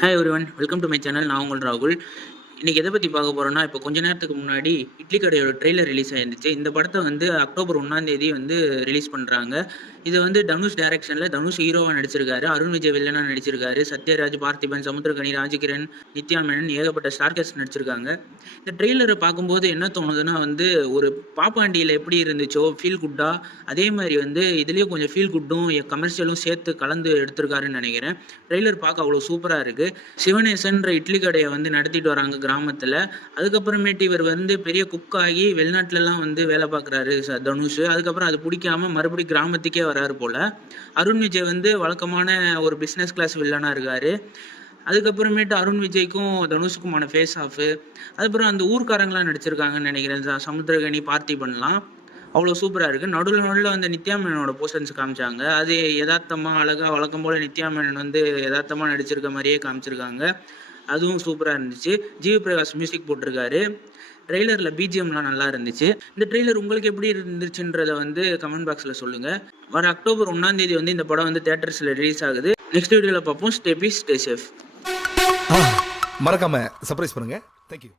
Hi everyone, welcome to my channel. நான் உங்கள் ராகுல். இன்றைக்கி எதை பற்றி பார்க்க போகிறோன்னா, இப்போ கொஞ்ச நேரத்துக்கு முன்னாடி இட்லி கடையோட ட்ரெய்லர் ரிலீஸ் ஆயிருந்துச்சு. இந்த படத்தை வந்து அக்டோபர் 1 வந்து ரிலீஸ் பண்ணுறாங்க. இது வந்து தனுஷ் டைரக்ஷனில் தனுஷ் ஹீரோவாக நடிச்சிருக்காரு, அருண் விஜய் வில்லனாக நடிச்சிருக்காரு, சத்யராஜ், பார்த்திபன், சமுத்திரகனி, ராஜ்கிரண், நித்யா மேனன், ஏகப்பட்ட ஸ்டார் காஸ்ட் நடிச்சிருக்காங்க. இந்த ட்ரெய்லரை பார்க்கும்போது என்ன தோணுதுன்னா வந்து, ஒரு பாப்பாண்டியில் எப்படி இருந்துச்சோ ஃபீல் குட்டாக, அதே மாதிரி வந்து இதுலேயும் கொஞ்சம் ஃபீல் குட்டும் கமர்ஷியலும் சேர்த்து கலந்து எடுத்திருக்காருன்னு நினைக்கிறேன். ட்ரெய்லர் பார்க்க அவ்வளோ சூப்பராக இருக்குது. சிவனேசன்ற இட்லி கடையை வந்து நடத்திட்டு வராங்க கிராமத்தில். அதுக்கப்புறமேட்டு இவர் வந்து பெரிய குக் ஆகி வெளிநாட்டிலலாம் வந்து வேலை பார்க்குறாரு தனுஷ். அதுக்கப்புறம் அது பிடிக்காம மறுபடியும் கிராமத்துக்கே வராரு போல். அருண் விஜய் வந்து வழக்கமான ஒரு பிஸ்னஸ் கிளாஸ் வில்லனாக இருக்கார். அதுக்கப்புறமேட்டு அருண் விஜய்க்கும் தனுஷுக்குமான ஃபேஸ் ஆஃபு, அதுக்கப்புறம் அந்த ஊர்க்காரங்களாம் நடிச்சிருக்காங்கன்னு நினைக்கிறேன். சமுத்திரகனி, பார்த்திபன்லாம் அவ்வளோ சூப்பராக இருக்குது. நடுவில் வந்து நித்யா மேனனோட போஸ்டர்ஸ் காமிச்சாங்க. அது யதார்த்தமாக அழகாக வழக்கம் போல் நித்யா மேனன் வந்து யதார்த்தமாக நடிச்சிருக்க மாதிரியே காமிச்சிருக்காங்க. அதுவும் சூப்பராக இருந்துச்சு. ஜிவி பிரகாஷ் மியூசிக் போட்டிருக்காரு. ட்ரெய்லரில் பிஜிஎம்லாம் நல்லா இருந்துச்சு. இந்த ட்ரெய்லர் உங்களுக்கு எப்படி இருந்துச்சுன்றதை வந்து கமெண்ட் பாக்ஸில் சொல்லுங்கள். வர அக்டோபர் 1 வந்து இந்த படம் வந்து தியேட்டர்ஸில் ரிலீஸ் ஆகுது. நெக்ஸ்ட் வீடியோவில் பார்ப்போம். Stay peace, stay safe. மறக்காம சர்ப்ரைஸ் பண்ணுங்க. தேங்க்யூ.